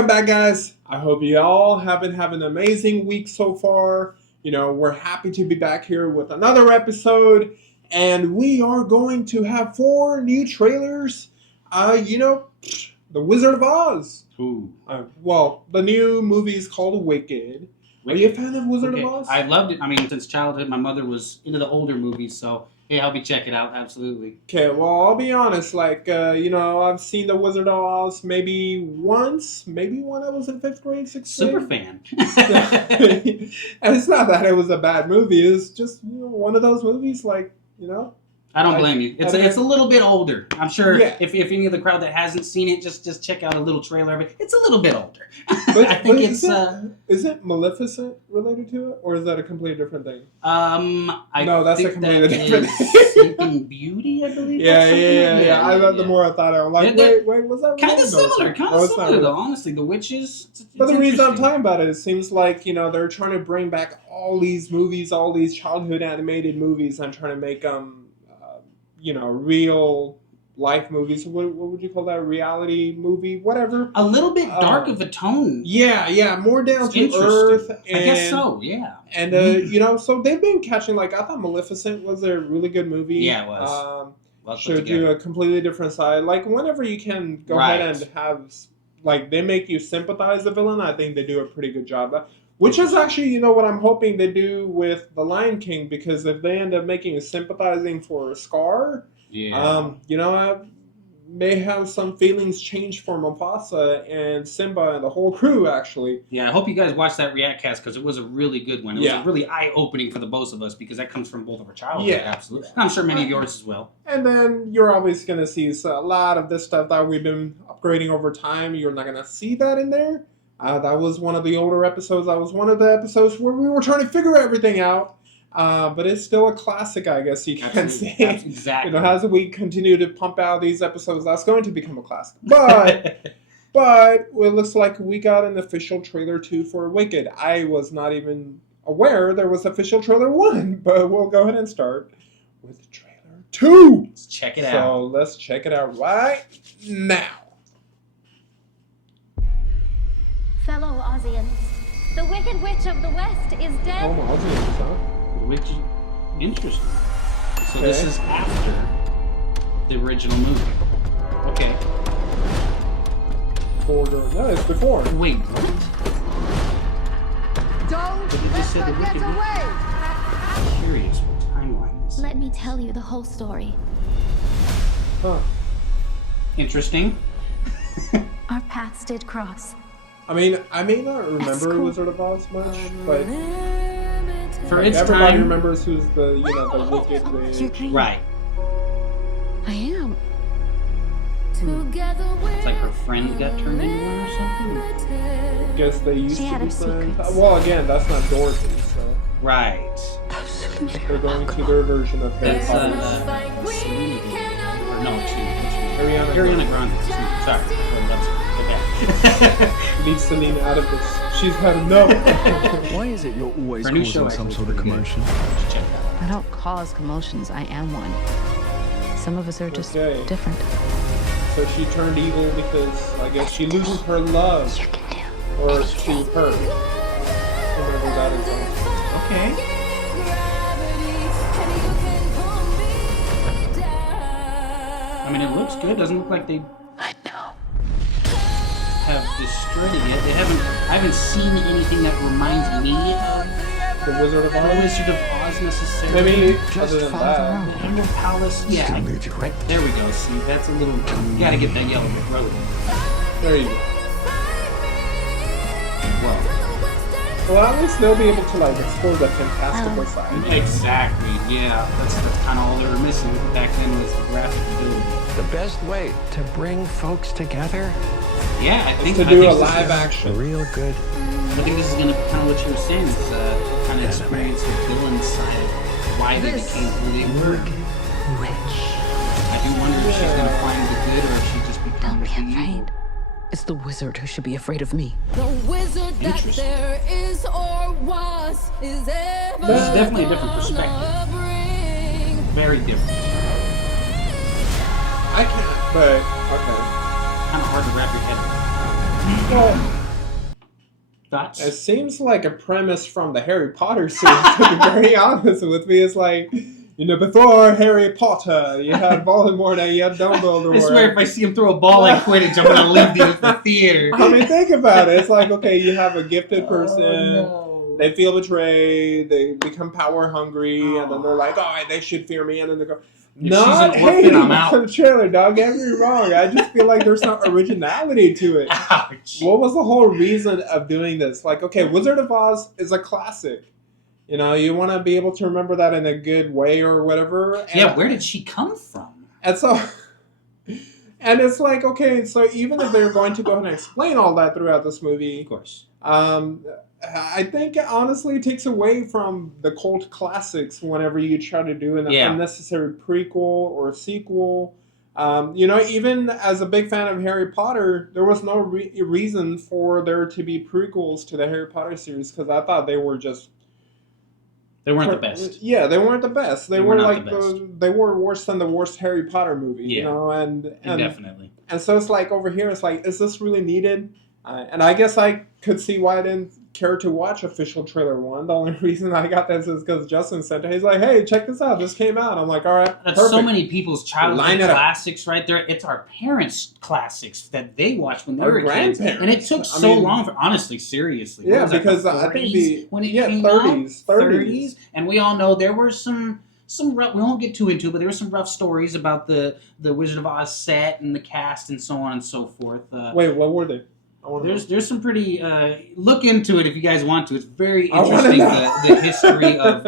Welcome back, guys. I hope you all have been having an amazing week so far. We're happy to be back here with another episode, and we are going to have 4 new trailers. The Wizard of Oz. Ooh. The new movie is called Wicked. Are you a fan of Wizard of Oz? I loved it. I mean, since childhood, my mother was into the older movies, so yeah, I'll be checking it out, absolutely. Okay, well, I'll be honest, I've seen The Wizard of Oz maybe once, maybe when I was in 5th grade, 6th grade. Super fan. And it's not that it was a bad movie, it's just one of those movies, I don't blame you. It's a little bit older. I'm sure if any of the crowd that hasn't seen it, just check out a little trailer of it. It's a little bit older. I think it's... Is it Maleficent related to it? Or is that a completely different thing? No, that's a completely different thing. Sleeping Beauty, I believe. Yeah. The more I thought, I'm like, wait, was that kind of similar, though, honestly. The Witches. But the reason I'm talking about it seems like, they're trying to bring back all these movies, all these childhood animated movies, and trying to make them... real life movies. What would you call that? Reality movie? Whatever. A little bit dark of a tone. Yeah. More down to earth. I guess so, yeah. And, so they've been catching, I thought Maleficent was a really good movie. Yeah, it was. Showed you a completely different side. Whenever you can go ahead and have, they make you sympathize the villain, I think they do a pretty good job. Which is actually, what I'm hoping they do with The Lion King, because if they end up making you sympathizing for Scar, I may have some feelings change for Mufasa and Simba and the whole crew, actually. Yeah, I hope you guys watched that React cast, because it was a really good one. It was really eye-opening for the both of us, because that comes from both of our childhood, absolutely. And I'm sure many of yours as well. And then you're always going to see a lot of this stuff that we've been upgrading over time. You're not going to see that in there. That was one of the older episodes. That was one of the episodes where we were trying to figure everything out. But it's still a classic, I guess you can say. Exactly. As we continue to pump out these episodes, that's going to become a classic. But it looks like we got an official trailer 2 for Wicked. I was not even aware there was official trailer 1, but we'll go ahead and start with trailer 2. Let's check it out. So let's check it out right now. Fellow Ozians, the Wicked Witch of the West is dead. Oh, Ozians, huh? The Witch is interesting. So this is after the original movie. Okay. No, it's before. Wait, what? Don't But it just said the Wicked Witch. I'm curious what timeline this is. Let me tell you the whole story. Huh. Interesting. Our paths did cross. I mean, I may not remember Wizard of Oz much, but for its everybody time, remembers who's the the Wicked Witch. Right. I am. It's like her friend got turned into one or something. I guess they used She to had be her friends. secrets. Well, again, that's not Dorothy, so Right. they're going to their version of Harry That's Potter. Selena Gomez. Or no, Ariana Grande. Sorry. Okay. Leave Selena out of this. She's had enough. Why is it you're always Her new causing show some actually sort of is pretty good. commotion? Check that out. I don't cause commotions, I am one. Some of us are just Okay. different. So she turned evil because I guess she loses her love, or to her. Remember that example. Okay. I mean, it looks good. Doesn't look like they I know. have destroyed it yet. I haven't seen anything that reminds me of The Wizard of the Oz. Wizard of Oz necessarily. Maybe Just other than follow that. the The Emerald Palace. Yeah. Still need you. Right there we go. See, that's a little. You gotta get that yellow brick road. There you go. Well, Well, at least they'll be able to explore the fantastical side. exactly. Yeah, that's kind of all they were missing back then was the graphic ability. The best way to bring folks together, Yeah, I think To I do think a this live is- action. real good. I think this is gonna be kind of what you were saying. It's kind of experience the villain side of why they became who they were. I do wonder if she's gonna find the good or if she just becomes Don't be evil. afraid. It's the wizard who should be afraid of me. The wizard that Interesting. there is or was is ever. This is definitely a different perspective. Very different. I can't, but okay. Kind of hard to wrap your head around. Well, Thoughts? it seems like a premise from the Harry Potter series, to be very honest with me. It's like, before Harry Potter, you had Voldemort and you had Dumbledore. I swear if I see him throw a ball like Quidditch, I'm going to leave the theater. I mean, think about it. It's like, okay, you have a gifted person. No. They feel betrayed. They become power hungry. And then they're like, oh, they should fear me. And then they go, not she's an orphan, I'm out. the trailer, dog. Get me wrong. I just feel like there's no originality to it. Ouch. What was the whole reason of doing this? Like, okay, Wizard of Oz is a classic. You want to be able to remember that in a good way or whatever. And, Yeah, where did she come from? And so, and it's like, okay, so even if they're going to go ahead and explain all that throughout this movie, Of course. I think honestly it takes away from the cult classics whenever you try to do an unnecessary prequel or sequel. Even as a big fan of Harry Potter, there was no reason for there to be prequels to the Harry Potter series because I thought they were just... They weren't the best. Yeah, they weren't the best. They were were not like the best. they were worse than the worst Harry Potter movie, Yeah. and Definitely. And so it's like over here, it's like, is this really needed? And I guess I could see why I didn't care to watch official trailer 1. The only reason I got this is because Justin sent it. He's like, hey, check this out. This came out. I'm like, all right, That's perfect. so many people's childhood Line it up. classics right there. It's our parents' classics that they watched when they Our were kids. grandparents. And it took so long for, honestly, seriously. Yeah, what was that, because the I think 40s when it came 30s. out? 30s. And we all know there were some rough, we won't get too into it, but there were some rough stories about the Wizard of Oz set and the cast and so on and so forth. Wait, what were they? There's some pretty look into it if you guys want to. It's very interesting the history of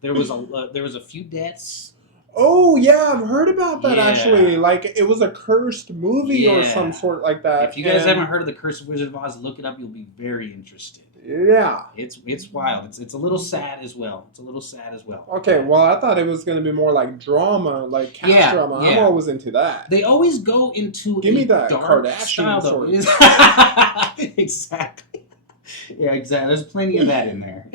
there was a few deaths. Oh yeah, I've heard about that Yeah. actually. Like it was a cursed movie or Yeah. some sort like that. If you guys haven't heard of the Curse of Wizard of Oz, look it up. You'll be very interested. Yeah. It's wild. It's a little sad as well. Okay, well I thought it was going to be more like drama, like cast drama. I'm always into that. They always go into Give me that dark Kardashian style, though. sort. Exactly. Yeah, exactly. There's plenty of that in there.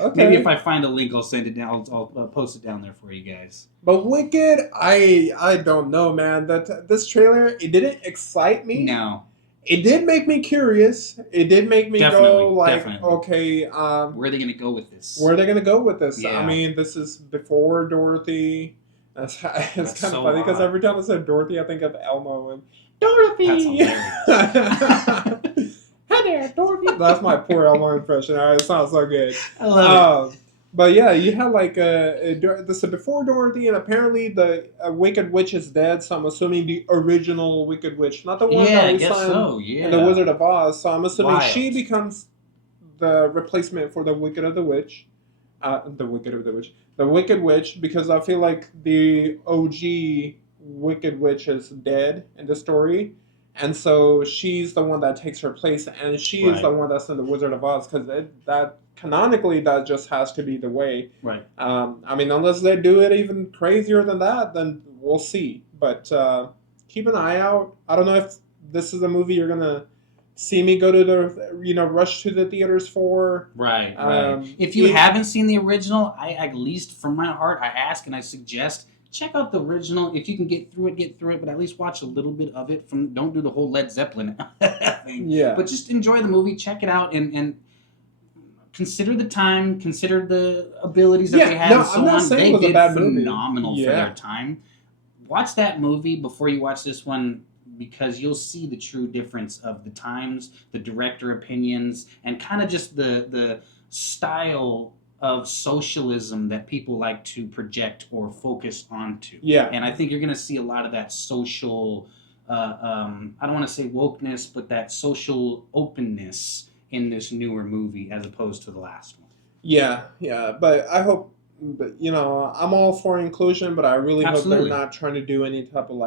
Okay. Maybe if I find a link, I'll send it down. I'll post it down there for you guys. But Wicked, I don't know, man. This trailer, it didn't excite me. No. It did make me curious. It did make me go like, okay, where are they going to go with this? Where are they going to go with this? Yeah. I mean, this is before Dorothy. It's kind of so funny because odd. every time I said Dorothy, I think of Elmo and Dorothy. Hi there, Dorothy. That's my poor Elmo impression. It sounds so good. I love it. But yeah, you have like this is before Dorothy, and apparently the Wicked Witch is dead. So I'm assuming the original Wicked Witch, not the one that we saw in the Wizard of Oz. So I'm assuming she becomes the replacement for the Wicked of the Witch, the Wicked Witch, because I feel like the OG Wicked Witch is dead in the story. And so she's the one that takes her place, and she is the one that's in the Wizard of Oz, because that canonically that just has to be the way. Right. I mean, unless they do it even crazier than that, then we'll see. But keep an eye out. I don't know if this is a movie you're gonna see me go to the rush to the theaters for. Right. If you haven't seen the original, I at least from my heart I ask and I suggest. Check out the original. If you can get through it, but at least watch a little bit of it. Don't do the whole Led Zeppelin thing. Yeah. But just enjoy the movie, check it out, and consider the time, consider the abilities that they had and so on. They did phenomenal for their time. Watch that movie before you watch this one, because you'll see the true difference of the times, the director opinions, and kind of just the style of socialism that people like to project or focus onto. Yeah. And I think you're going to see a lot of that social, I don't want to say wokeness, but that social openness in this newer movie as opposed to the last one. Yeah, but I hope, I'm all for inclusion, but I really hope they're not trying to do any type of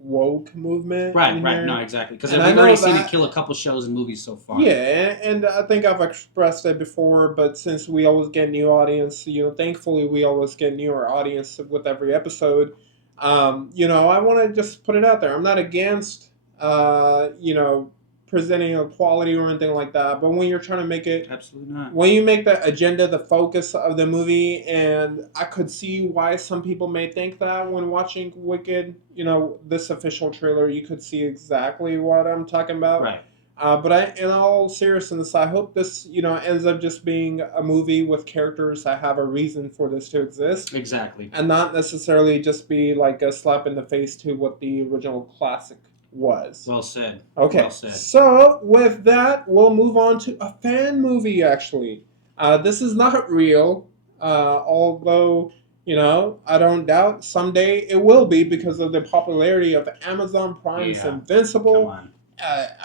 woke movement. Right, no, exactly. Because we've already seen it kill a couple shows and movies so far. Yeah, and I think I've expressed it before, but since we always get new audience, thankfully we always get newer audience with every episode. I want to just put it out there. I'm not against, presenting equality or anything like that, but when you're trying to make it, absolutely not. When you make the agenda the focus of the movie, and I could see why some people may think that when watching Wicked, this official trailer, you could see exactly what I'm talking about. Right. But in all seriousness, I hope this, ends up just being a movie with characters that have a reason for this to exist, Exactly. and not necessarily just be like a slap in the face to what the original classic was. Well said. Okay, Well said. so with that, we'll move on to a fan movie, actually. This is not real, although, I don't doubt someday it will be because of the popularity of Amazon Prime's Yeah. Invincible. Come on.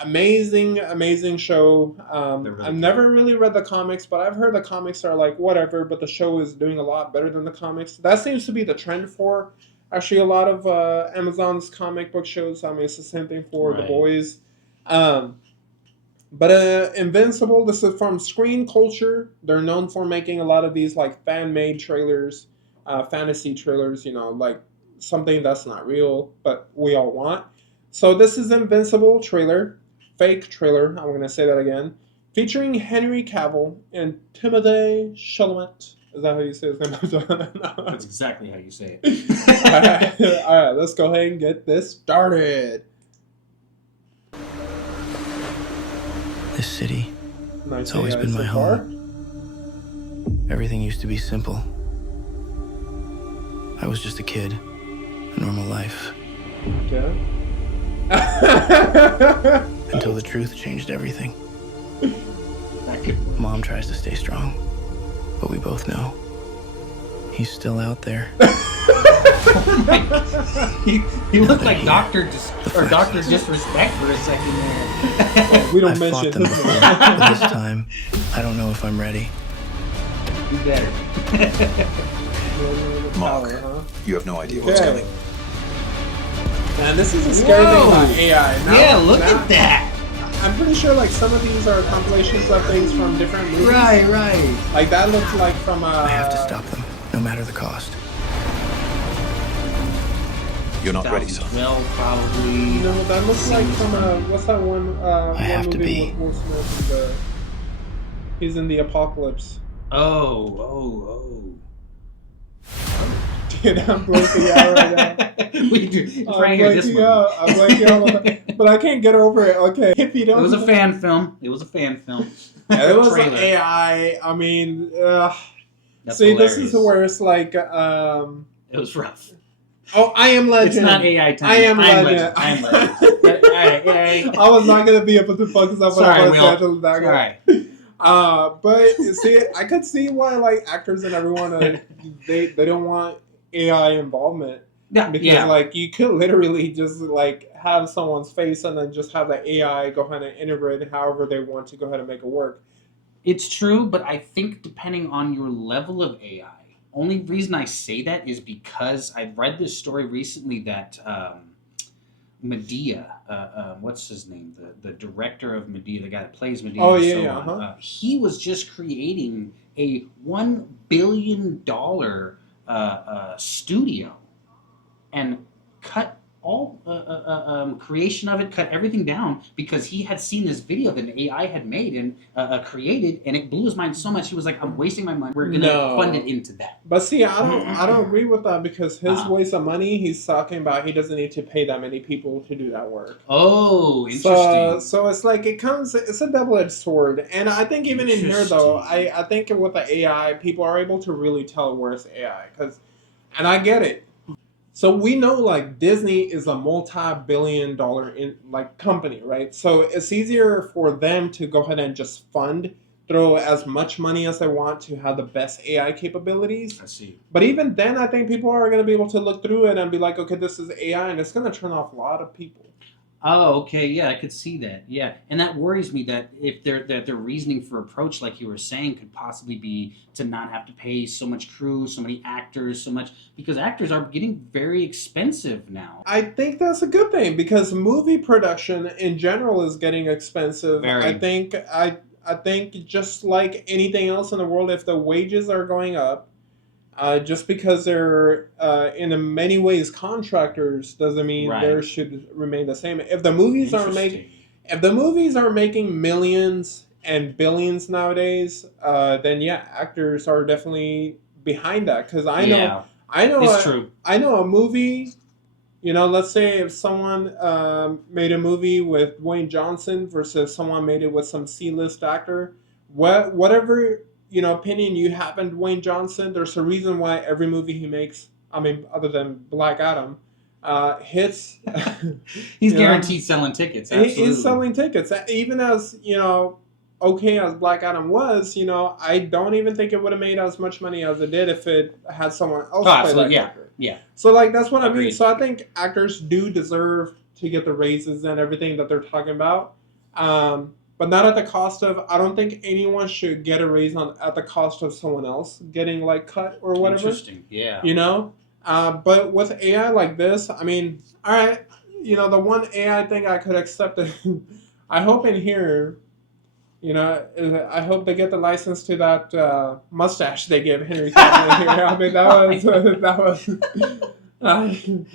Amazing show. Really I've never really read the comics, but I've heard the comics are like whatever, but the show is doing a lot better than the comics. That seems to be the trend for actually a lot of Amazon's comic book shows. I mean, it's the same thing for The Right. Boys. But Invincible, this is from Screen Culture. They're known for making a lot of these like fan-made trailers, fantasy trailers, like something that's not real, but we all want. So this is Invincible trailer, fake trailer, I'm going to say that again, featuring Henry Cavill and Timothée Chalamet. Is that how you say his name? That's exactly how you say it. All right, let's go ahead and get this started. This city, Nice it's always AI been my so far. home. Everything used to be simple. I was just a kid, a normal life, Okay. until the truth changed everything. That could. Mom tries to stay strong, but we both know he's still out there. He looked like Doctor Disrespect for a second there. We don't I've mention fought them before, but this time, I don't know if I'm ready. You better. Mark, You have no idea what's Okay. coming. Man, this is a scary thing about AI. Yeah, look at that. I'm pretty sure like some of these are compilations of things from different movies. Right. Like that looks like from I have to stop them, no matter the cost. You're not ready, son. Well, probably. No, that looks like from what's that one? One have to movie be. with Will Smith. He's in the apocalypse. Oh. Dude, I'm blanking out right now. We do. It's right here. This one. I'm blanking out, but I can't get over it. Okay, if you don't. It was a fan film. Yeah, it was Trailer. AI. I mean, That's see, hilarious. this is where it's like. It was rough. Oh, I Am Legend. It's not AI time. I Am Legend. Legend. I am Legend. Alright. I was not gonna be able to focus on what Sorry, I Will. was saying. Sorry. But see, I could see why like actors and everyone they don't want AI involvement because like you could literally just like have someone's face and then just have the AI go ahead and integrate it however they want to go ahead and make it work. It's true, but I think depending on your level of AI, only reason I say that is because I read this story recently that Medea, what's his name? The director of Medea, the guy that plays Medea. Oh, and yeah, so yeah, on, uh-huh. He was just creating a $1 billion studio and cut all creation of it, cut everything down because he had seen this video that an AI had made and created, and it blew his mind so much. He was like, "I'm wasting my money. We're gonna fund it into that." But see, I don't agree with that because his waste of money, he's talking about he doesn't need to pay that many people to do that work. Oh, interesting. So it's like it's a double-edged sword. And I think even in here though, I think with the AI, people are able to really tell where it's AI and I get it. So we know like Disney is a multi-billion-dollar company, right? So it's easier for them to go ahead and just throw as much money as they want to have the best AI capabilities. I see. But even then, I think people are going to be able to look through it and be like, okay, this is AI, and it's going to turn off a lot of people. Oh, okay, yeah, I could see that. Yeah, and that worries me that if their reasoning for approach, like you were saying, could possibly be to not have to pay so much crew, so many actors, because actors are getting very expensive now. I think that's a good thing because movie production in general is getting expensive. Very. I think just like anything else in the world, if the wages are going up, just because they're in many ways contractors doesn't mean theirs should remain the same. If the movies are making millions and billions nowadays, then yeah, actors are definitely behind that. Because I know it's true. I know a movie. let's say if someone made a movie with Dwayne Johnson versus someone made it with some C-list actor, whatever opinion you have on Dwayne Johnson, there's a reason why every movie he makes, I mean, other than Black Adam, hits. He's guaranteed selling tickets. Absolutely. He's selling tickets, even as okay as Black Adam was. I don't even think it would have made as much money as it did if it had someone else play that character. Yeah. So like that's what Agreed. I mean. So I think actors do deserve to get the raises and everything that they're talking about, but not at the cost of. I don't think anyone should get a raise at the cost of someone else getting like cut or whatever. Interesting. Yeah. But with AI like this, I mean, all right, the one AI thing I could accept. I hope in here. I hope they get the license to that mustache they give Henry Cavill here. I mean, that was.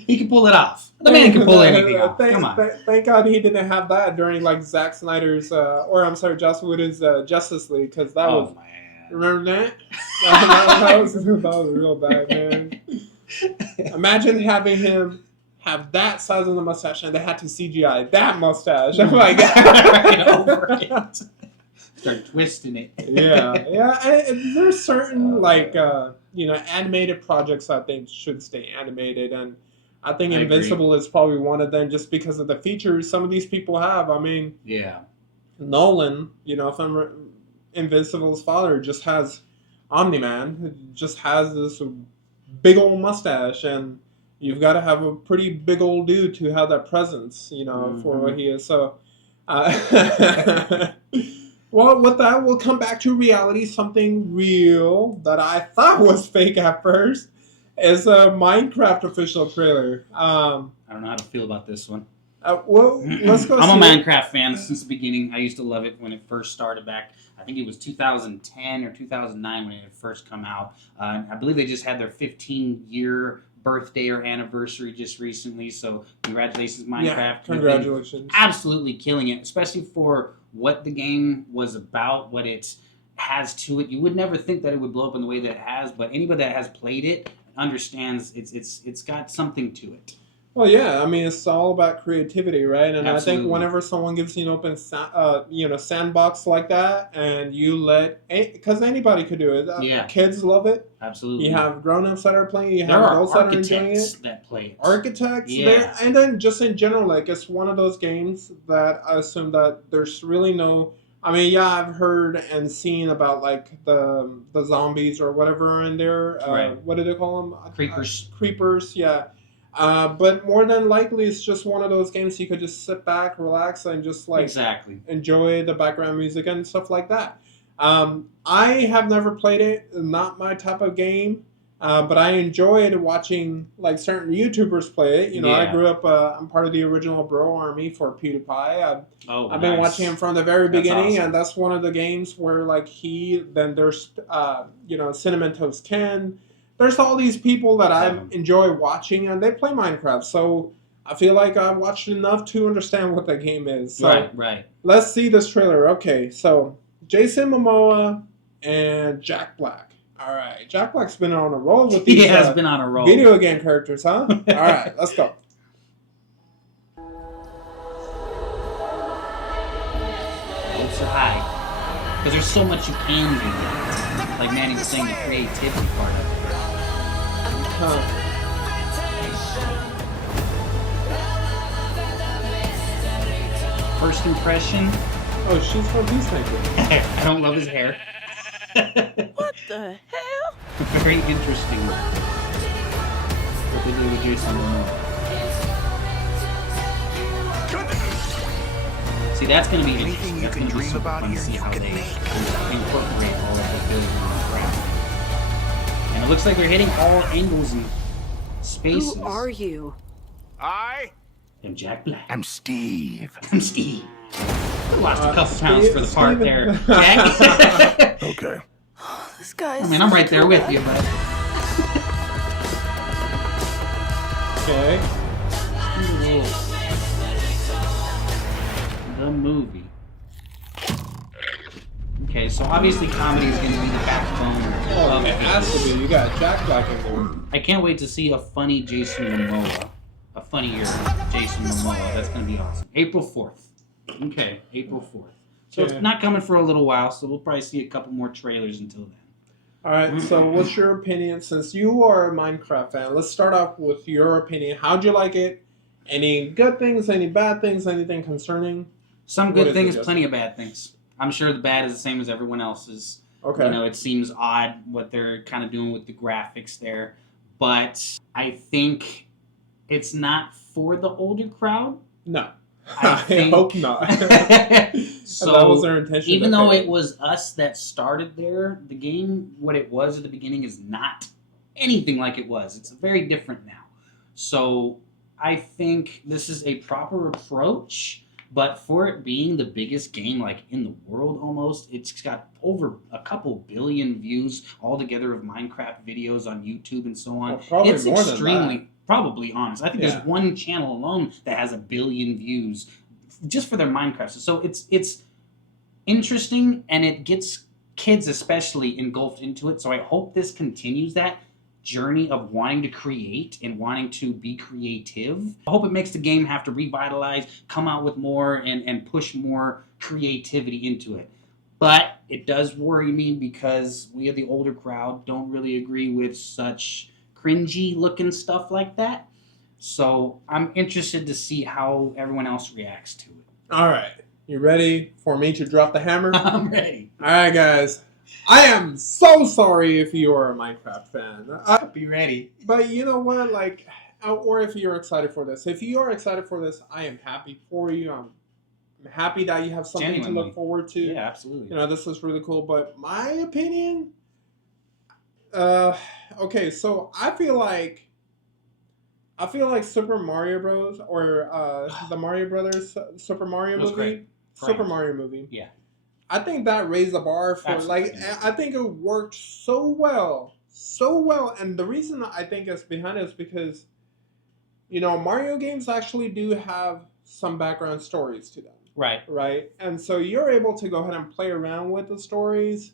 He can pull it off. The man can pull anything off. Come on. Thank God he didn't have that during like Zack Snyder's, Joss Whedon's Justice League, because that was. Man. Remember that? that was real bad, man. Imagine having him have that size of the mustache, and they had to CGI that mustache. Oh my God. Start twisting it. yeah. There's certain animated projects I think should stay animated, and I think Invincible is probably one of them just because of the features some of these people have. I mean, Nolan, from Invincible's father just has Omni-Man, just has this big old mustache, and you've got to have a pretty big old dude to have that presence, for what he is. So. Well, with that, we'll come back to reality. Something real that I thought was fake at first is a Minecraft official trailer. I don't know how to feel about this one. Well, let's go. I'm a Minecraft fan since the beginning. I used to love it when it first started back. I think it was 2010 or 2009 when it had first come out. I believe they just had their 15-year birthday or anniversary just recently. So congratulations, Minecraft. Yeah, congratulations. Absolutely killing it, especially for what the game was about, what it has to it. You would never think that it would blow up in the way that it has, but anybody that has played it understands it's got something to it. Well, yeah, I mean, it's all about creativity, right? And Absolutely. I think whenever someone gives you an open, sandbox like that, and you because anybody could do it. Kids love it. Absolutely. You have grown-ups that are playing. You have there adults are that are enjoying it. that play it. Architects, yeah. And then just in general, like it's one of those games that I assume that there's really no. I mean, yeah, I've heard and seen about like the zombies or whatever are in there. Right. What do they call them? Creepers. Creepers, yeah. But more than likely, it's just one of those games you could just sit back, relax, and just like enjoy the background music and stuff like that. I have never played it; not my type of game. But I enjoyed watching like certain YouTubers play it. I grew up. I'm part of the original Bro Army for PewDiePie. I've been watching him from the very beginning, awesome. And that's one of the games where like then there's Cinnamon Toast Ken. There's all these people that I enjoy watching, and they play Minecraft. So I feel like I've watched enough to understand what the game is. So right. Let's see this trailer. Okay, so Jason Momoa and Jack Black. All right, Jack Black's been on a roll with these. He has been on a roll. Video game characters, huh? All right, let's go. So high, because there's so much you can do. Like Manny was saying, the creativity part of it. First impression. Oh, she's from Peacemaker. I don't love his hair. What the hell? Very interesting. What they do with Jason Momoa. See, that's going to be interesting. That's going to be super fun to see how they incorporate all of the building on the ground. And it looks like they're hitting all angles and spaces. Who are you? I'm Jack Black. I'm Steve. I'm Steve. I lost a couple pounds for the part there, Jack. Okay. This guy's. I mean, I'm right there with you, but. Okay. The movie. Okay, so obviously comedy is going to be the backbone of it has to be. You got Jack Black in there. I can't wait to see a funny Jason Momoa. A funnier Jason Momoa. That's going to be awesome. April 4th. Okay, April 4th. So it's not coming for a little while, so we'll probably see a couple more trailers until then. All right, so what's your opinion? Since you are a Minecraft fan, let's start off with your opinion. How'd you like it? Any good things, any bad things, anything concerning? Some good things, plenty of bad things. I'm sure the bad is the same as everyone else's. Okay. You know, it seems odd what they're kind of doing with the graphics there. But I think it's not for the older crowd. No. I hope not. So that was their intention. Even though it was us that started there, the game, what it was at the beginning, is not anything like it was. It's very different now. So I think this is a proper approach, but for it being the biggest game like in the world almost, it's got over a couple billion views altogether of Minecraft videos on YouTube and so on. Well, probably it's more extremely than that. Probably honest. I think there's one channel alone that has 1 billion views just for their Minecraft. So it's interesting, and it gets kids especially engulfed into it. So I hope this continues that journey of wanting to create and wanting to be creative. I hope it makes the game have to revitalize, come out with more, and push more creativity into it. But it does worry me because we, the older crowd, don't really agree with such cringy looking stuff like that. So I'm interested to see how everyone else reacts to it. All right. You ready for me to drop the hammer? I'm ready. All right, guys. I am so sorry if you are a Minecraft fan. Be ready. But you know what? Like, or if you're excited for this. If you are excited for this, I am happy for you. I'm happy that you have something to look forward to. Yeah, absolutely. You know, this is really cool. But my opinion... okay, so I feel like Super Mario Bros. Or the Mario Brothers Super Mario movie. Great. Super Mario movie. Yeah. I think that raised the bar for Absolutely. I think it worked so well, and the reason I think it's behind it is because, you know, Mario games actually do have some background stories to them. Right, and so you're able to go ahead and play around with the stories,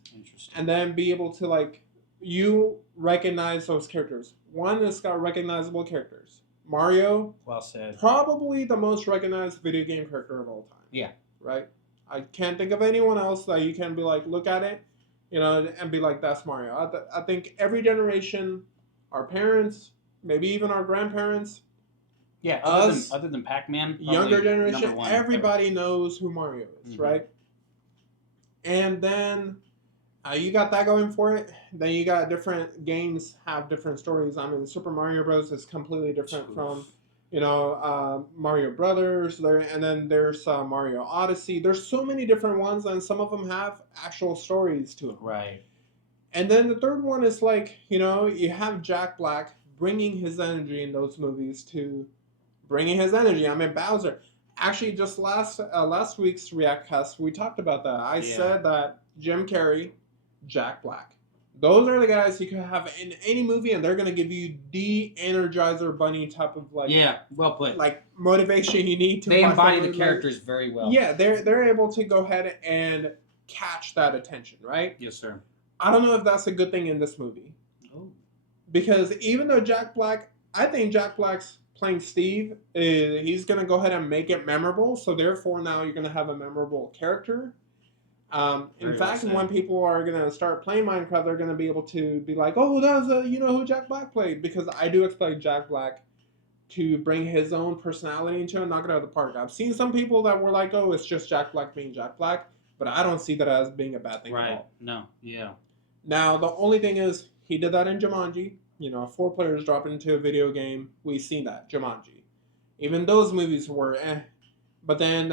and then be able to like you recognize those characters. One has got recognizable characters. Mario, Well said. probably the most recognized video game character of all time. Yeah. Right? I can't think of anyone else that you can be like, look at it, you know, and be like, that's Mario. I think every generation, our parents, maybe even our grandparents, Yeah, us, other than Pac-Man, younger generation, number one everybody knows who Mario is, right? And then you got that going for it. Then you got different games have different stories. I mean, Super Mario Bros. Is completely different from, you know, Mario Brothers. And then there's Mario Odyssey. There's so many different ones, and some of them have actual stories to them. Right. And then the third one is like, you know, you have Jack Black bringing his energy in those movies to bringing his energy. I mean, Bowser. Actually, just last week's Reactcast, we talked about that. I said that Jim Carrey, Jack Black. Those are the guys you can have in any movie, and they're going to give you the Energizer Bunny type of like... Yeah, well put. Like, motivation you need to... They embody the characters very well. Yeah, they're able to go ahead and catch that attention, right? Yes, sir. I don't know if that's a good thing in this movie. Oh. Because even though Jack Black... I think Jack Black's playing Steve, he's going to go ahead and make it memorable, so therefore now you're going to have a memorable character. In fact, when people are going to start playing Minecraft, they're going to be able to be like, oh, that's you know who Jack Black played, because I do expect Jack Black to bring his own personality into it and knock it out of the park. I've seen some people that were like, oh, it's just Jack Black being Jack Black, but I don't see that as being a bad thing at all. No, yeah. Now, the only thing is, he did that in Jumanji. You know, 4 players drop into a video game. We've seen that, Jumanji. Even those movies were eh. But then,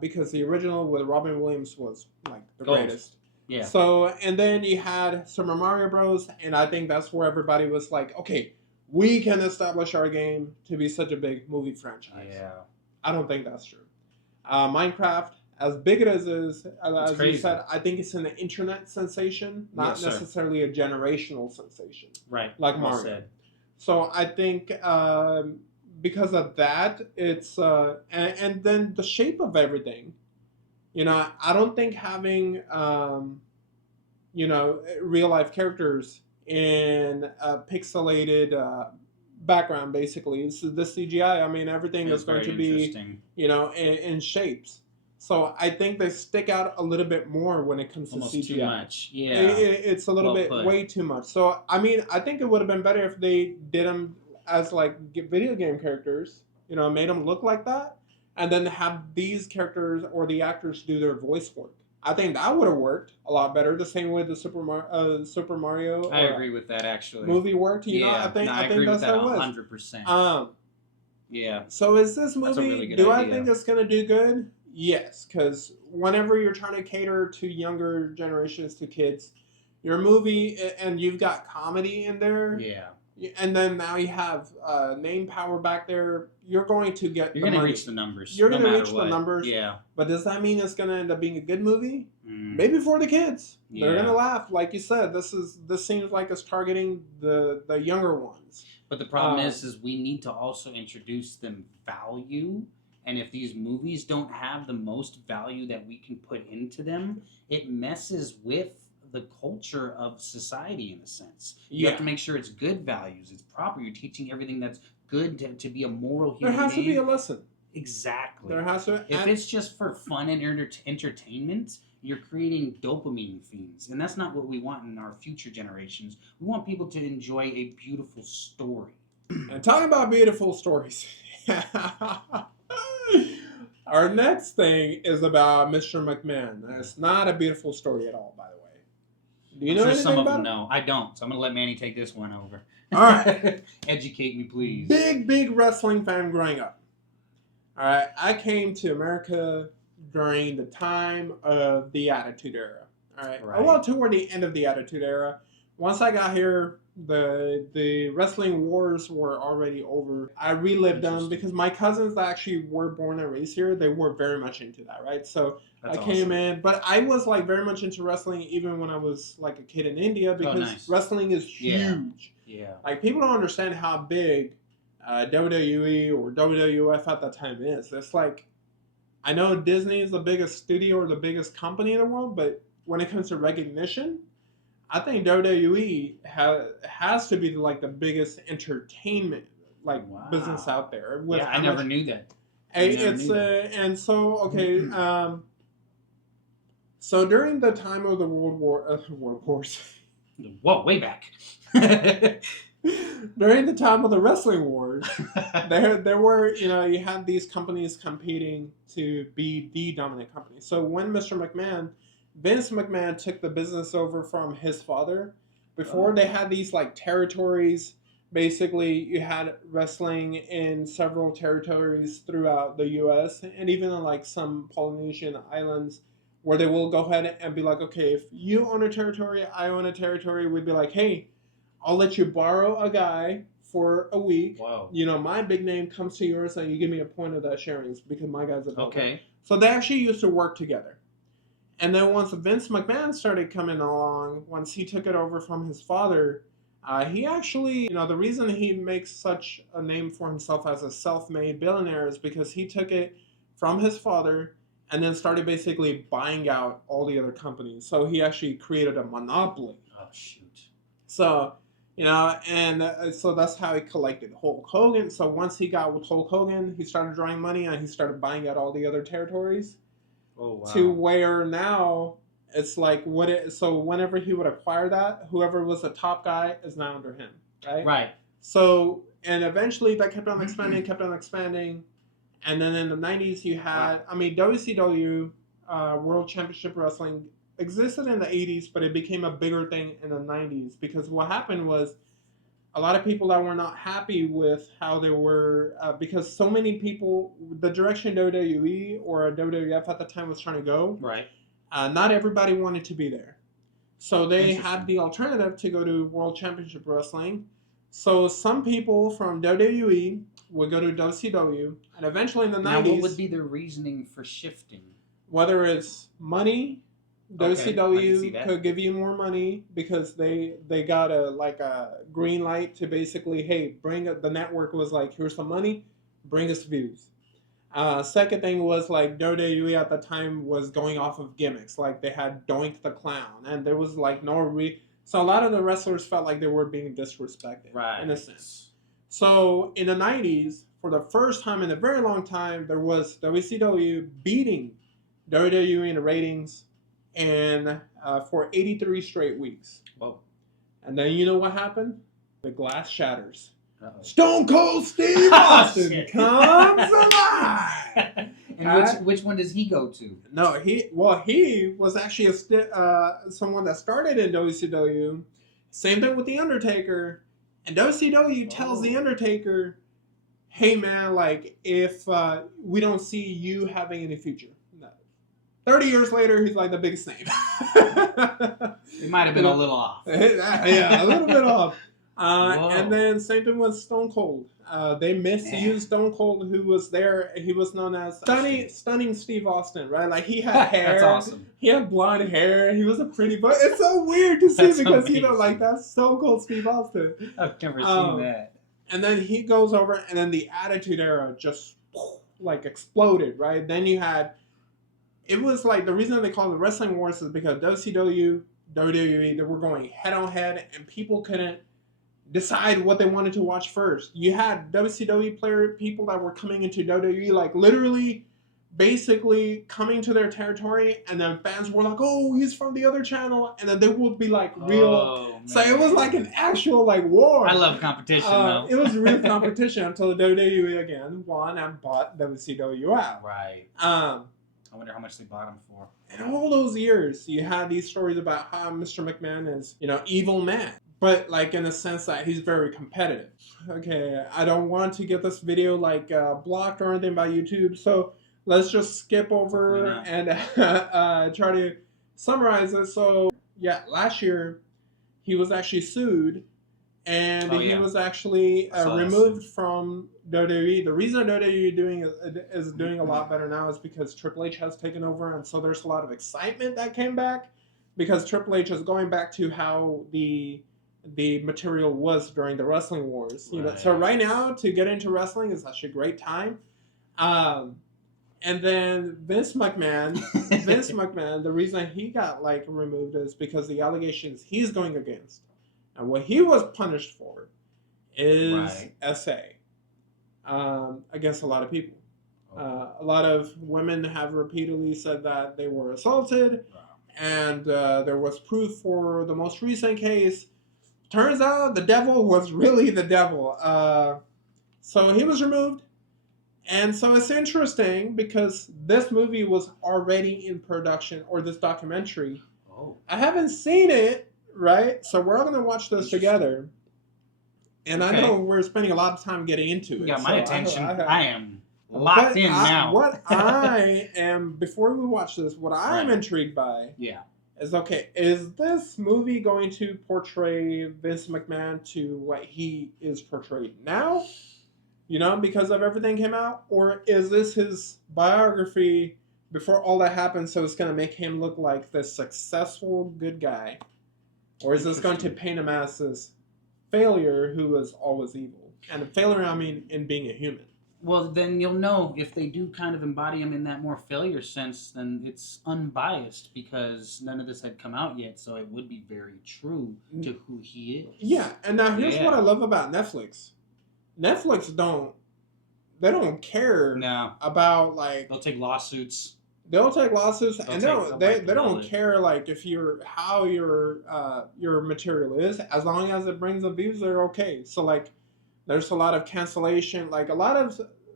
because the original with Robin Williams was, like, the greatest. Yeah. So, and then you had Super Mario Bros., and I think that's where everybody was like, okay, we can establish our game to be such a big movie franchise. Yeah. I don't think that's true. Minecraft, as big as it is, as you said, I think it's an internet sensation, not necessarily a generational sensation. Right. Like Mario. Said. So I think because of that, it's and then the shape of everything. You know, I don't think having you know, real life characters in a pixelated background basically. It's the CGI. I mean, everything is going to be, in shapes. So I think they stick out a little bit more when it comes Almost to CGI. Too much. Yeah. It's a little bit put. way too much. So I mean, I think it would have been better if they did them as like video game characters. Made them look like that, and then have these characters or the actors do their voice work. I think that would have worked a lot better. The same way the Super Mario. I agree with that actually. Movie worked. I think agree that's with that how it was. 100%. Yeah. So is this That's a movie? really good Do I idea. think it's gonna do good? Yes, because whenever you're trying to cater to younger generations, to kids, your movie and you've got comedy in there. Yeah. And then now you have name power back there. You're going to get. You're going to reach the numbers. You're going to no reach what. the numbers. Yeah. But does that mean it's going to end up being a good movie? Maybe for the kids. They're going to laugh, like you said. This seems like it's targeting the younger ones. But the problem is we need to also introduce them value. And if these movies don't have the most value that we can put into them, it messes with the culture of society in a sense. You have to make sure it's good values, it's proper. You're teaching everything that's good to be a moral human There has being. to be a lesson. Exactly. There has to. If it's just for fun and entertainment, you're creating dopamine fiends, and that's not what we want in our future generations. We want people to enjoy a beautiful story. And talking about beautiful stories. Our next thing is about Mr. McMahon. It's not a beautiful story at all, by the way. Do you know anything some of about them it? know. I don't, so I'm going to let Manny take this one over. All right. Educate me, please. Big wrestling fan growing up. All right. I came to America during the time of the Attitude Era. All right. Well, toward the end of the Attitude Era. Once I got here, the wrestling wars were already over. I relived them because my cousins that actually were born and raised here, they were very much into that, right? So I came in, but I was like very much into wrestling even when I was like a kid in India because wrestling is huge. Yeah. Like people don't understand how big WWE or WWF at that time is. It's like, I know Disney is the biggest studio or the biggest company in the world, but when it comes to recognition, I think WWE has to be like the biggest entertainment business out there. I never knew that. And so okay. So during the time of the World Wars. Whoa, way back. During the time of the wrestling wars, there were you had these companies competing to be the dominant company. So when Vince McMahon took the business over from his father. Before they had these like territories. Basically, you had wrestling in several territories throughout the U.S. and even in like some Polynesian islands where they will go ahead and be like, okay, if you own a territory, I own a territory, we'd be like, hey, I'll let you borrow a guy for a week. Wow. My big name comes to yours and you give me a point of that sharing because my guy's available. Okay. So they actually used to work together. And then once Vince McMahon started coming along, once he took it over from his father, he actually, the reason he makes such a name for himself as a self-made billionaire is because he took it from his father and then started basically buying out all the other companies. So he actually created a monopoly. Oh, shoot. So, so that's how he collected Hulk Hogan. So once he got with Hulk Hogan, he started drawing money and he started buying out all the other territories. Oh, wow. To where now it's like so whenever he would acquire that, whoever was the top guy is now under him, right? Right. So and eventually that kept on expanding, and then in the 90s you had WCW World Championship Wrestling existed in the 80s, but it became a bigger thing in the 90s because what happened was a lot of people that were not happy with how they were, because so many people, the direction WWE or WWF at the time was trying to go, right? Not everybody wanted to be there. So they had the alternative to go to World Championship Wrestling. So some people from WWE would go to WCW, and eventually in the 90s... Now, what would be their reasoning for shifting? Whether it's money... WCW could give you more money because they got a green light to basically, hey, the network was like, here's some money, bring us views. Second thing was like WWE at the time was going off of gimmicks, like they had Doink the Clown, and there was like so a lot of the wrestlers felt like they were being disrespected, in a sense. So in the 90s, for the first time in a very long time, there was WCW beating WWE in the ratings and for 83 straight weeks. Whoa. And then you know what happened? The glass shatters. Uh-oh. Stone Cold Steve Austin comes alive. And which one does he go to? No, he was actually someone that started in WCW. Same thing with The Undertaker. And WCW tells The Undertaker, hey man, like, if we don't see you having any future. No. 30 years later, he's like the biggest name. It might have been a little off. Yeah, a little bit off. And then same thing with Stone Cold. They misused Stone Cold, who was there. He was known as Stunning Steve Austin, right? Like, he had hair. That's awesome. He had blonde hair. He was a pretty boy. It's so weird to see That's because, amazing. you know, like, that's Stone Cold Steve Austin. I've never seen that. And then he goes over, and then the Attitude Era just, like, exploded, right? Then you had, it was like, the reason they called it Wrestling Wars is because WCW, WWE, they were going head on head, and people couldn't decide what they wanted to watch first. You had WCW people that were coming into WWE, like, literally, basically coming to their territory, and then fans were like, oh, he's from the other channel, and then they would be like real. So it was like an actual, like, war. I love competition, though. It was real competition until WWE again won and bought WCW out. Right. I wonder how much they bought him for. In all those years, you had these stories about how Mr. McMahon is, you know, evil man. But, like, in the sense that he's very competitive. Okay, I don't want to get this video, like, blocked or anything by YouTube, so let's just skip over and try to summarize it. So, yeah, last year, he was actually sued, and he was actually removed from WWE. The reason WWE is doing a lot better now is because Triple H has taken over, and so there's a lot of excitement that came back, because Triple H is going back to how the material was during the Wrestling Wars. You know, so right now to get into wrestling is actually a great time. And then Vince McMahon, the reason he got, like, removed is because the allegations he's going against, and what he was punished for, is SA against a lot of people. A lot of women have repeatedly said that they were assaulted, and there was proof for the most recent case. Turns out the devil was really the devil. So he was removed. And so it's interesting because this movie was already in production, or this documentary. I haven't seen it, right? So we're all going to watch this together. And I know we're spending a lot of time getting into it. You got my attention. I am locked in now. What I am, before we watch this, what I'm intrigued by is, okay, is this movie going to portray Vince McMahon to what he is portrayed now? You know, because of everything came out? Or is this his biography before all that happened, so it's going to make him look like the successful good guy? Or is this going to paint him as this failure who was always evil? And a failure, I mean, in being a human. Well, then you'll know if they do kind of embody him in that more failure sense, then it's unbiased because none of this had come out yet, so it would be very true to who he is. Yeah, and now here's what I love about Netflix. Netflix don't care about, like, they'll take lawsuits. And they don't care, like, if how your material is, as long as it brings the views, they're okay. So, like, there's a lot of cancellation, like,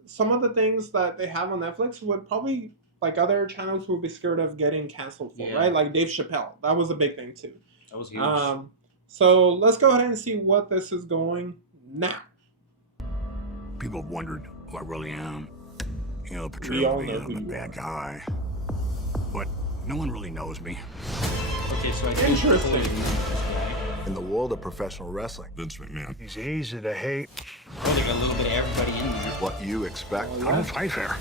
some of the things that they have on Netflix would probably, like, other channels would be scared of getting canceled for, right? Like Dave Chappelle, that was a big thing too. That was huge. So let's go ahead and see what this is going now. People have wondered who I really am. You know, portrayal me, I'm a bad guy. But no one really knows me. Okay, so Interesting. In the world of professional wrestling, Vince McMahon. He's easy to hate. Oh, they got a little bit of everybody in there. what you expect, I don't fight fair.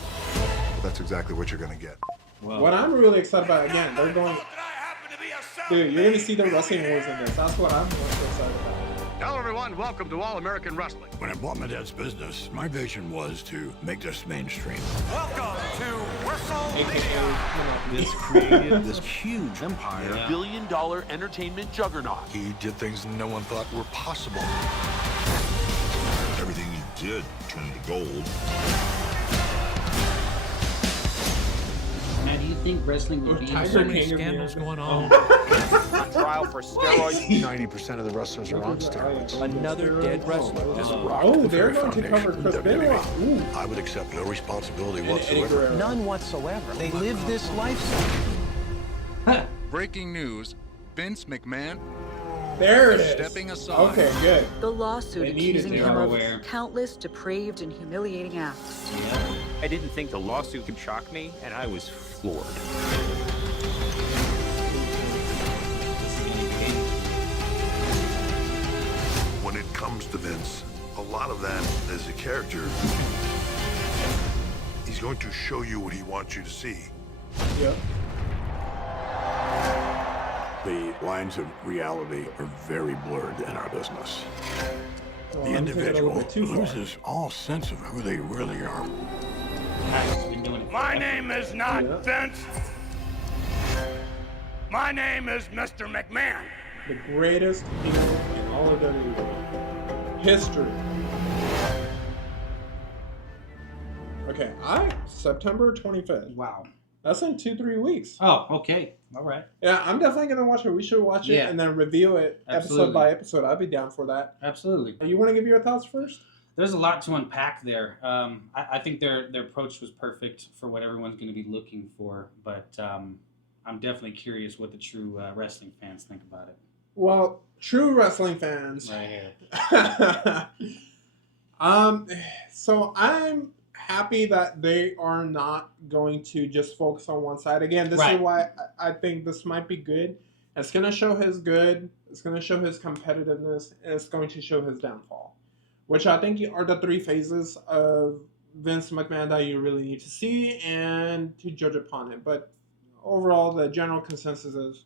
that's exactly what you're going to get. Well, What I'm really excited about, again, they're going... Dude, you're going to see the Wrestling Wars in this. That's what I'm most excited about. Hello, everyone. Welcome to All American Wrestling. When I bought my dad's business, my vision was to make this mainstream. Welcome to WrestleMania. This created this huge empire, Yeah. billion-dollar entertainment juggernaut. He did things no one thought were possible. Everything did turn to gold. Now, do you think wrestling would be Tiger King scandals going on. On trial for steroids. 90% of the wrestlers are on steroids. Another dead wrestler just rocked Oh, the they're very going to cover foundation Chris of WWE. Benoit. Ooh. I would accept no responsibility And Eddie whatsoever. Guerrero. None whatsoever. They live this lifestyle. Breaking news. Vince McMahon There it is. stepping aside. Okay, good. The lawsuit They needed accusing it. him of Aware. countless depraved and humiliating acts. I didn't think the lawsuit could shock me, and I was floored. When it comes to Vince, a lot of that is a character. He's going to show you what he wants you to see. Yep. The lines of reality are very blurred in our business. Well, The I'm taking it a little individual bit too far. loses all sense of who they really are. Guys, been doing it. My name is not Vince. My name is Mr. McMahon. The greatest heel in all of WWE history. Okay, September 25th. Wow. That's in 2-3 weeks. Oh, okay. All right. Yeah, I'm definitely gonna watch it. We should watch it Yeah. and then review it Absolutely. episode by episode. I'd be down for that. Absolutely. You want to give your thoughts first? There's a lot to unpack there. I think their approach was perfect for what everyone's going to be looking for, but I'm definitely curious what the true wrestling fans think about it. Well, true wrestling fans. Right here. So I'm happy that they are not going to just focus on one side. Again, this is why I think this might be good. It's going to show his good. It's going to show his competitiveness, and it's going to show his downfall, which I think are the 3 phases of Vince McMahon that you really need to see and to judge upon it. But overall, the general consensus is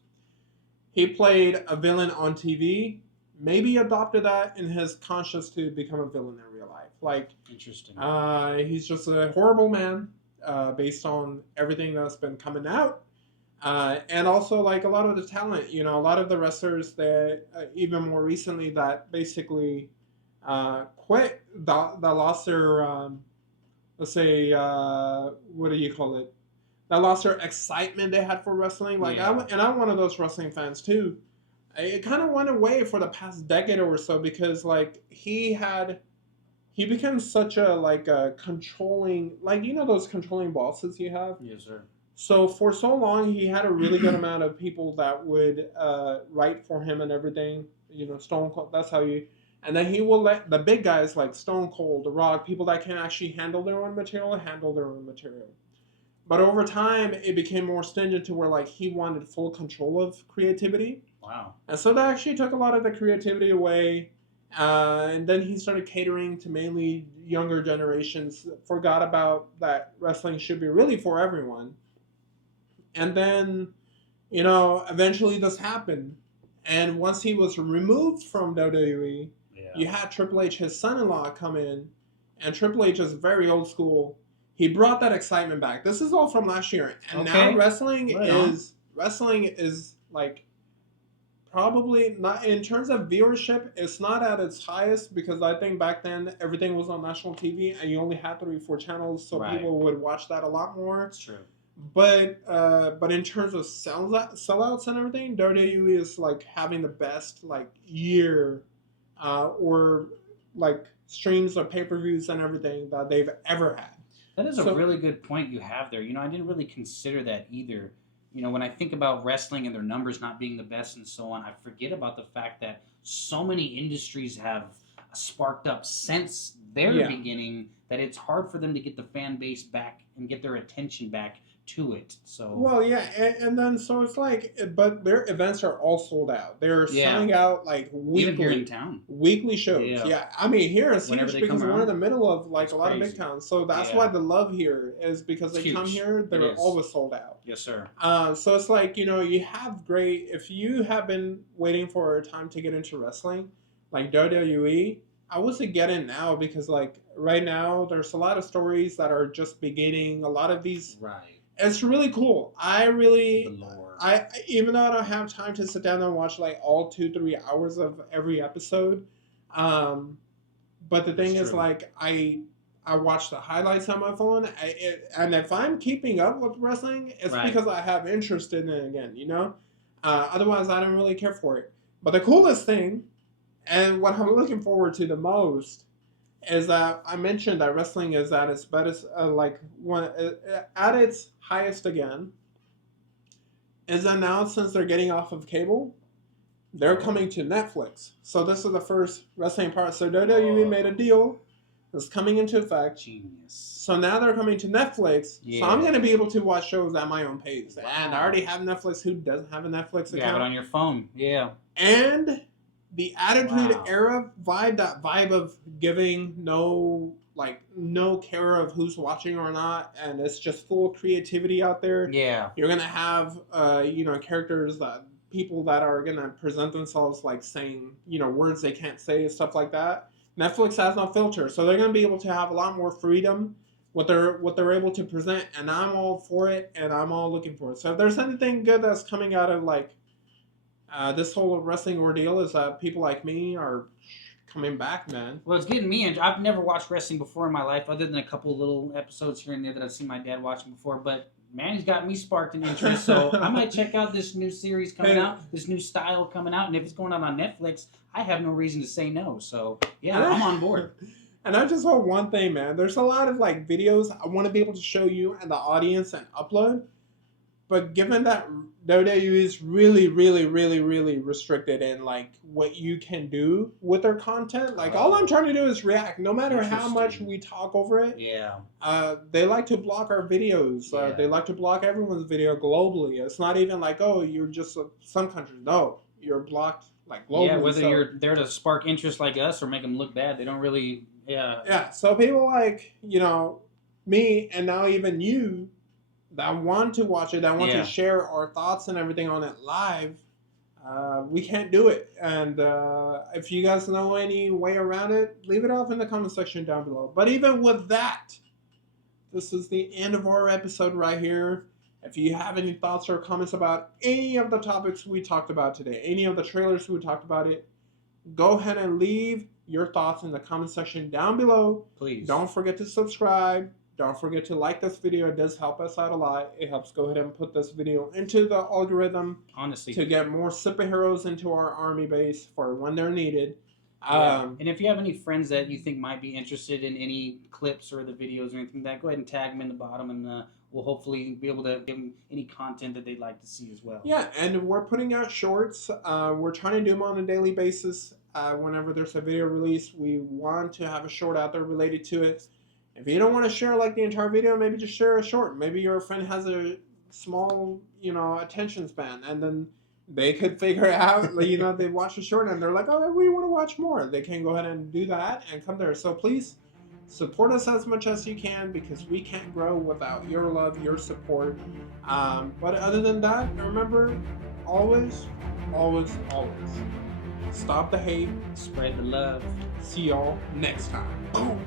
he played a villain on TV, maybe adopted that in his conscience to become a villain in real life. Like, interesting. He's just a horrible man based on everything that's been coming out. And also, like, a lot of the talent, a lot of the wrestlers that, even more recently, that basically quit, that lost their, let's say, what do you call it? That lost their excitement they had for wrestling. Like, Yeah. I'm one of those wrestling fans too. It kind of went away for the past decade or so because, like, he became such a, like, a controlling, like, those controlling bosses you have? Yes, sir. So for so long, he had a really good amount of people that would write for him and everything. Stone Cold, that's how you... And then he will let the big guys like Stone Cold, The Rock, people that can actually handle their own material. But over time, it became more stringent to where, like, he wanted full control of creativity. Wow. And so that actually took a lot of the creativity away. And then he started catering to mainly younger generations, forgot about that wrestling should be really for everyone. And then, eventually this happened. And once he was removed from WWE, you had Triple H, his son-in-law, come in. And Triple H is very old school. He brought that excitement back. This is all from last year. And now wrestling is like probably not, in terms of viewership, it's not at its highest because I think back then everything was on national TV and you only had 3 or 4 channels, so people would watch that a lot more. That's true. But in terms of sellouts and everything, WWE is like having the best like year or like streams of pay-per-views and everything that they've ever had. That is a really good point you have there. I didn't really consider that either. When I think about wrestling and their numbers not being the best and so on, I forget about the fact that so many industries have sparked up since their beginning that it's hard for them to get the fan base back and get their attention back to it. So and then so it's like, but their events are all sold out. They're selling out like weekly, even here in town, weekly shows. I mean here in Phoenix because we're in the middle of like a lot of big towns, so that's why the love here is because they come here, they're always sold out. Yes, sir. So it's like, you have great, if you have been waiting for a time to get into wrestling, like WWE, I would say get in now because like right now there's a lot of stories that are just beginning. A lot of these, it's really cool. I even though I don't have time to sit down and watch like all 2-3 hours of every episode, but But the thing is, like, I watch the highlights on my phone, and if I'm keeping up with wrestling, it's because I have interest in it again, you know? Otherwise, I don't really care for it. But the coolest thing, and what I'm looking forward to the most, is that I mentioned that wrestling is at its best, at its highest again. Is that now, since they're getting off of cable, they're coming to Netflix. So this is the first wrestling part. So WWE made a deal that's coming into effect. Genius. So now they're coming to Netflix. Yeah. So I'm going to be able to watch shows at my own pace. Wow. And I already have Netflix. Who doesn't have a Netflix account? You have it on your phone. Yeah. And the Attitude Era vibe, that vibe of giving no care of who's watching or not, and it's just full creativity out there. Yeah. You're going to have, characters people that are going to present themselves like saying, words they can't say and stuff like that. Netflix has no filter, so they're going to be able to have a lot more freedom what they're able to present, and I'm all for it, and I'm all looking for it. So if there's anything good that's coming out of this whole wrestling ordeal, is that people like me are coming back, man. Well, it's getting me. I've never watched wrestling before in my life, other than a couple little episodes here and there that I've seen my dad watching before. But Manny's got me sparked an interest, so I might check out this new series coming out, this new style coming out, and if it's going out on Netflix, I have no reason to say no. So yeah, I'm on board. And I just want one thing, man. There's a lot of videos I want to be able to show you and the audience and upload. But given that WWE is really, really, really, really restricted in what you can do with their content, all I'm trying to do is react. No matter how much we talk over it, they like to block our videos. They like to block everyone's video globally. It's not even you're just some countries. No, you're blocked globally. Yeah, whether you're there to spark interest like us or make them look bad, they don't really. Yeah. So people me, and now even you, that want to watch it, that want to share our thoughts and everything on it live, we can't do it. And if you guys know any way around it, leave it off in the comment section down below. But even with that, this is the end of our episode right here. If you have any thoughts or comments about any of the topics we talked about today, any of the trailers we talked about it, go ahead and leave your thoughts in the comment section down below. Please. Don't forget to subscribe. Don't forget to like this video. It does help us out a lot. It helps go ahead and put this video into the algorithm. Honestly. To get more superheroes into our army base for when they're needed. And if you have any friends that you think might be interested in any clips or the videos or anything like that, go ahead and tag them in the bottom, and we'll hopefully be able to give them any content that they'd like to see as well. Yeah, and we're putting out shorts. We're trying to do them on a daily basis. Whenever there's a video release, we want to have a short out there related to it. If you don't want to share the entire video, maybe just share a short. Maybe your friend has a small, attention span, and then they could figure out, they watch a short and they're like, oh, we want to watch more. They can go ahead and do that and come there. So please support us as much as you can, because we can't grow without your love, your support. But other than that, remember, always, always, always, stop the hate, spread the love. See y'all next time. Boom.